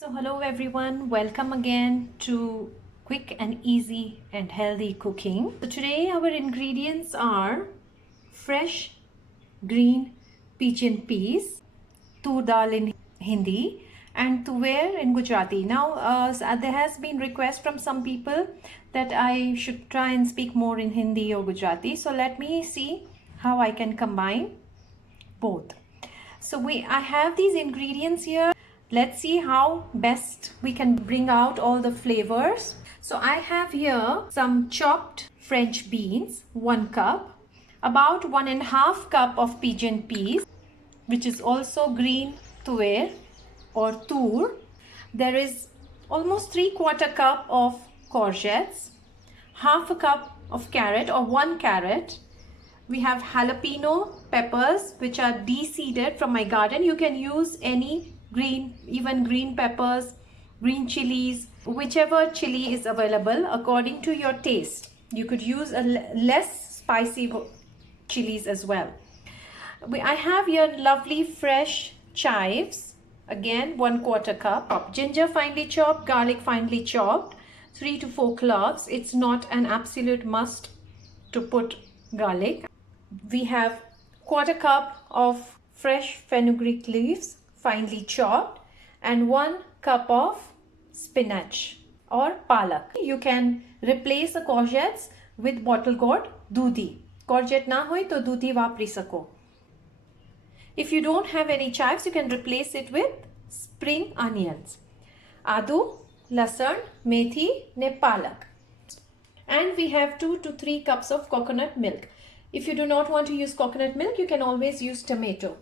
So hello everyone, welcome again to quick and easy and healthy cooking. So today our ingredients are fresh green pigeon peas, tur dal in Hindi and tuver in Gujarati. Now there has been request from some people that I should try and speak more in Hindi or Gujarati. So let me see how I can combine both. So I have these ingredients here. Let's see how best we can bring out all the flavors. So I have here some chopped French beans, 1 cup, about 1.5 cup of pigeon peas, which is also green tuver or tur. There is almost 3/4 cup of courgettes, half a cup of carrot or 1 carrot. We have jalapeno peppers, which are de-seeded from my garden. You can use any green, even green peppers, green chilies, whichever chili is available according to your taste. You could use a less spicy chilies as well. I have here lovely fresh chives, again 1/4 cup, ginger finely chopped, garlic finely chopped, 3 to 4 cloves. It's not an absolute must to put garlic. We have 1/4 cup of fresh fenugreek leaves, finely chopped, and 1 cup of spinach or palak. You can replace the courgettes with bottle gourd, Dudhi. Courgette ना होए तो दूधी वापरी सको. If you don't have any chives, you can replace it with spring onions. Adu, lasan, methi, ne palak. And we have 2 to 3 cups of coconut milk. If you do not want to use coconut milk, you can always use tomato.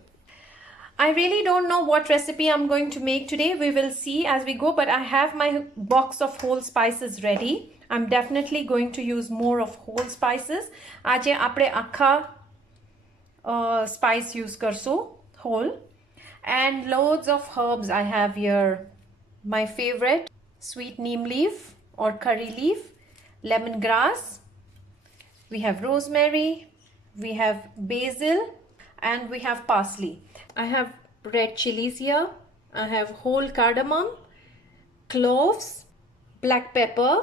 I really don't know what recipe I'm going to make today. We will see as we go, but I have my box of whole spices ready. I'm definitely going to use more of whole spices. Aje apne akha spice use karso, whole. And loads of herbs I have here. My favorite, sweet neem leaf or curry leaf, lemongrass. We have rosemary. We have basil and we have parsley. I have red chilies here. I have whole cardamom, cloves, black pepper,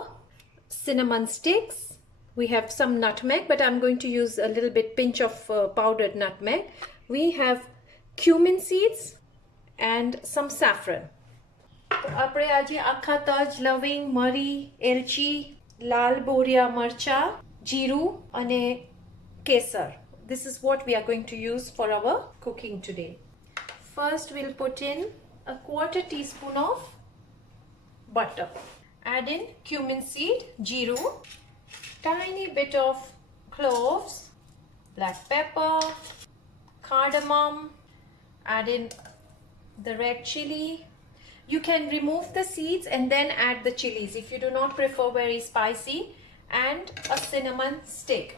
cinnamon sticks. We have some nutmeg, but I'm going to use a little bit pinch of powdered nutmeg. We have cumin seeds and some saffron. આપણે આજે આખા તજ, લવિંગ, મરી, એલચી, લાલ બોરિયા મરચા, જીરું અને kesar. This is what we are going to use for our cooking today. First, we'll put in a 1/4 teaspoon of butter. Add in cumin seed, jeeru, tiny bit of cloves, black pepper, cardamom. Add in the red chili. You can remove the seeds and then add the chilies if you do not prefer very spicy, and a cinnamon stick.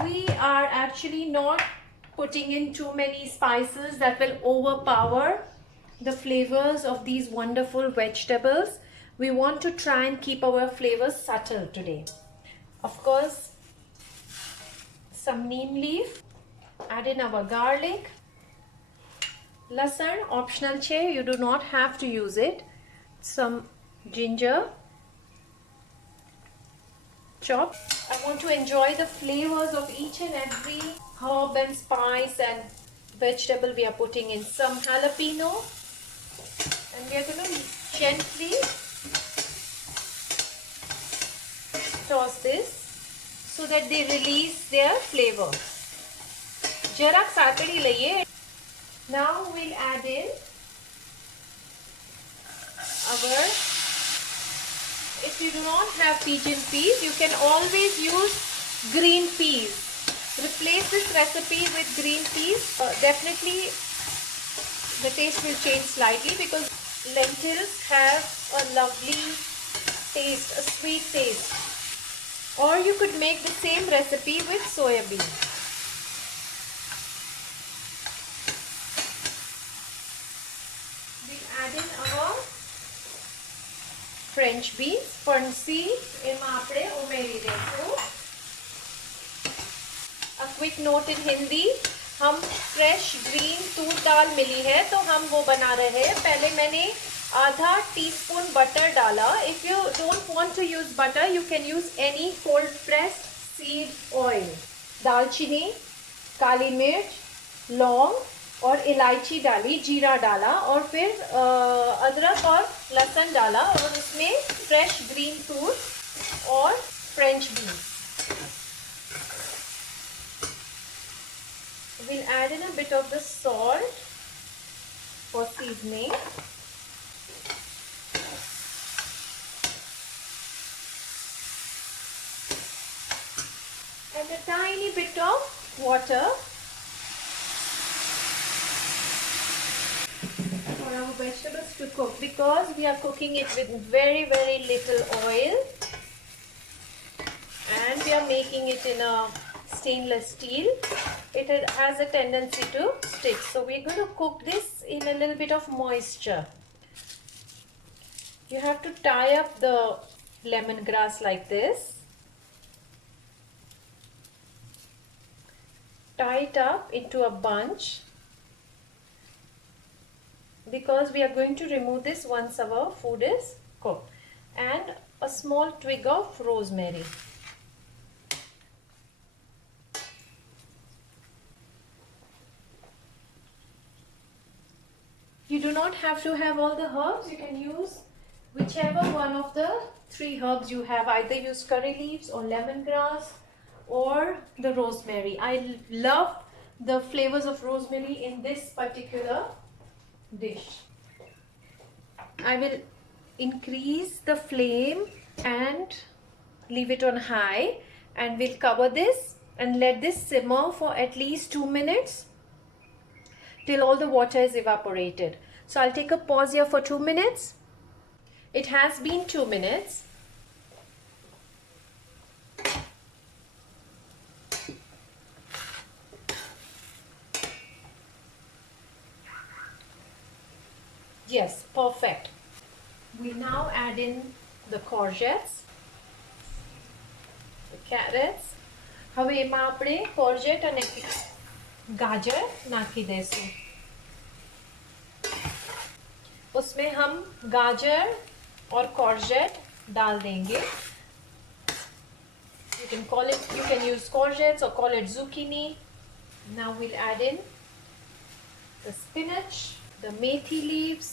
We are actually not putting in too many spices that will overpower the flavors of these wonderful vegetables. We want to try and keep our flavors subtle today. Of course, some neem leaf. Add in our garlic. Lasan, optional che, you do not have to use it. Some ginger chopped. I want to enjoy the flavors of each and every herb and spice and vegetable we are putting in. Some jalapeno, and we are going to gently toss this so that they release their flavor. Jarak satadi laye. Now we'll add in our, if you do not have pigeon peas, you can always use green peas. Replace this recipe with green peas. Definitely the taste will change slightly because lentils have a lovely taste, a sweet taste. Or you could make the same recipe with soya bean. We'll add in our French beans, फणसी એમાં આપણે ઉમેરી દેશું. A quick note in Hindi, हम fresh green तूर दाल मिली है तो हम वो बना रहे हैं. पहले मैंने आधा टीस्पून बटर डाला. If you don't want to use butter, you can use any cold pressed seed oil. दालचीनी, काली मिर्च, लौंग और इलायची डाली, जीरा डाला और फिर अदरक और लहसुन डाला और उसमें फ्रेश ग्रीन फ्रूट और French beans. We'll add in a bit of the salt for seasoning. And a tiny bit of water for our vegetables to cook, because we are cooking it with very little oil and we are making it in a stainless steel. It has a tendency to stick, so we're going to cook this in a little bit of moisture. You have to tie up the lemongrass like this. Tie it up into a bunch, because we are going to remove this once our food is cooked. And a small twig of rosemary. You do not have to have all the herbs. You can use whichever one of the 3 herbs you have. Either use curry leaves or lemongrass or the rosemary. I love the flavors of rosemary in this particular dish. I will increase the flame and leave it on high, and we'll cover this and let this simmer for at least 2 minutes till all the water is evaporated. So I'll take a pause here for 2 minutes. It has been 2 minutes. Yes, perfect. We now add in the courgettes, the carrots. હવે એમાં આપણે courgette અને गाजर नाखी देसु. उसमें हम गाजर और courgette डाल देंगे. You can use courgettes or call it zucchini. Now we'll add in the spinach, the methi leaves,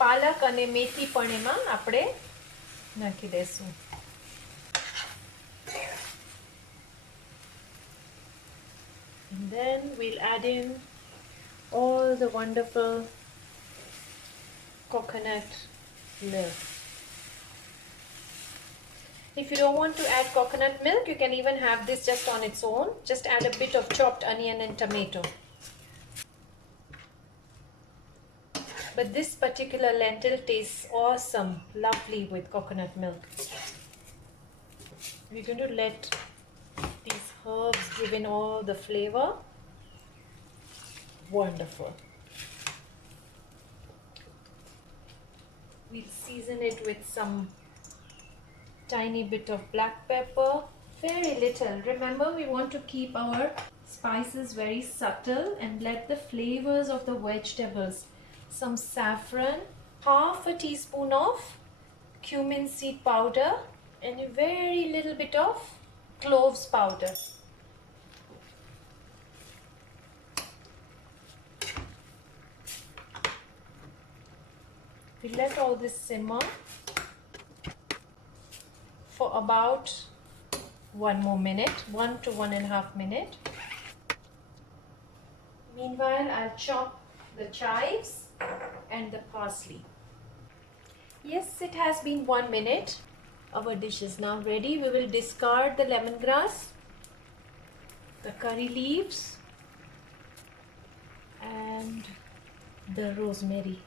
પાલક અને મેથી પણ એમાં આપણે નાખી દેશું. And then we'll add in all the wonderful coconut milk. If you don't want to add coconut milk, you can even have this just on its own. Just add a bit of chopped onion and tomato. But this particular lentil tastes awesome, lovely with coconut milk. We're going to let these herbs give in all the flavor. Wonderful. We'll season it with some tiny bit of black pepper, very little. Remember, we want to keep our spices very subtle and let the flavors of the vegetables. Some saffron, half a teaspoon of cumin seed powder, and a very little bit of cloves powder. We let all this simmer for about 1 more minute, 1 to 1.5 minutes. Meanwhile, I'll chop the chives and the parsley. Yes, it has been 1 minute. Our dish is now ready. We will discard the lemongrass, the curry leaves, and the rosemary.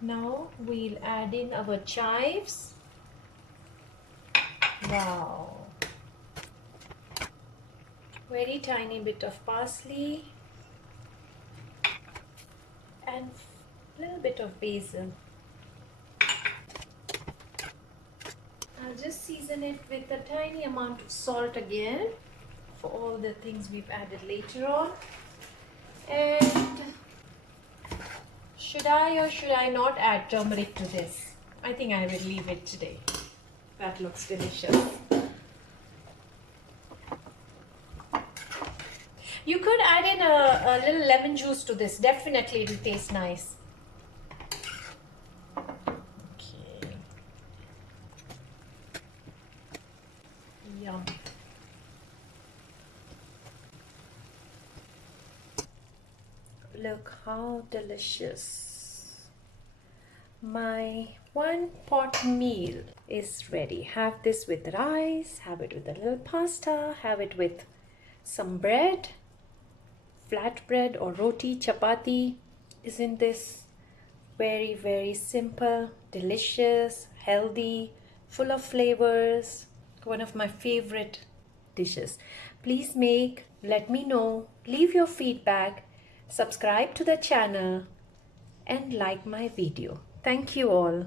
Now we'll add in our chives. Wow. Very tiny bit of parsley and a little bit of basil. I'll just season it with a tiny amount of salt again for all the things we've added later on. And should I or should I not add turmeric to this? I think I will leave it today. That looks delicious. You could add in a little lemon juice to this. Definitely it will taste nice. Okay. Yum. Look how delicious. My one pot meal is ready. Have this with rice, have it with a little pasta, have it with some bread, flatbread or roti, chapati. Isn't this very, very simple, delicious, healthy, full of flavors? One of my favorite dishes. Please make, let me know, leave your feedback, subscribe to the channel and like my video. Thank you all.